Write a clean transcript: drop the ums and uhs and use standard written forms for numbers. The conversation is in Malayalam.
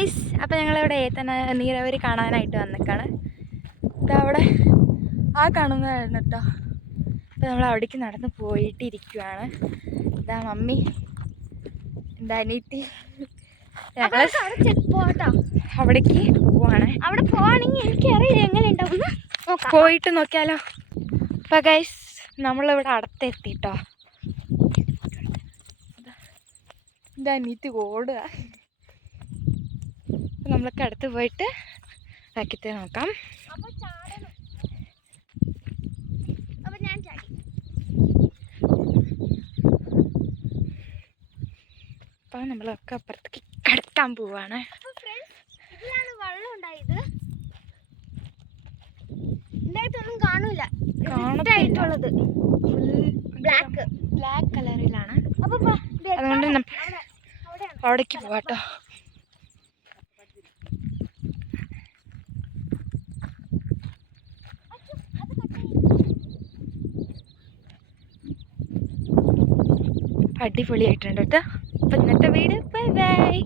ഗൈസ്, അപ്പോൾ ഞങ്ങളിവിടെ തന്നെ നീരാവരി കാണാനായിട്ട് വന്നിക്കാണ്. ഇതവിടെ ആ കാണുന്നതായിരുന്നു കേട്ടോ. അപ്പോൾ നമ്മൾ അവിടേക്ക് നടന്ന് പോയിട്ടിരിക്കുവാണ്. ഇതാ മമ്മി, എന്താ അനിയത്തി, ഞങ്ങൾ അവിടേക്ക് പോവാണ്. അവിടെ പോവാണെങ്കിൽ എനിക്കറിയില്ല എങ്ങനെ ഉണ്ടാവും, പോയിട്ട് നോക്കിയാലോ. അപ്പോൾ ഗൈസ്, നമ്മളിവിടെ അടുത്തെത്തിട്ടോ. എന്താ അനിയത്തി ഓടുക. നമ്മളൊക്കെ അടുത്ത് പോയിട്ട് ഇതാക്കിയിട്ട് നോക്കാം. അപ്പോൾ നമ്മളൊക്കെ അപ്പുറത്തേക്ക് കടക്കാൻ പോവാണ്. കാണത്തില്ല, ബ്ലാക്ക് കളറിലാണ്. അതുകൊണ്ട് അവിടേക്ക് പോവാട്ടോ. അടിപൊളിയായിട്ടുണ്ട് കേട്ടോ. അപ്പോൾ ഇന്നത്തെ വീഡിയോ ബൈ ബൈ.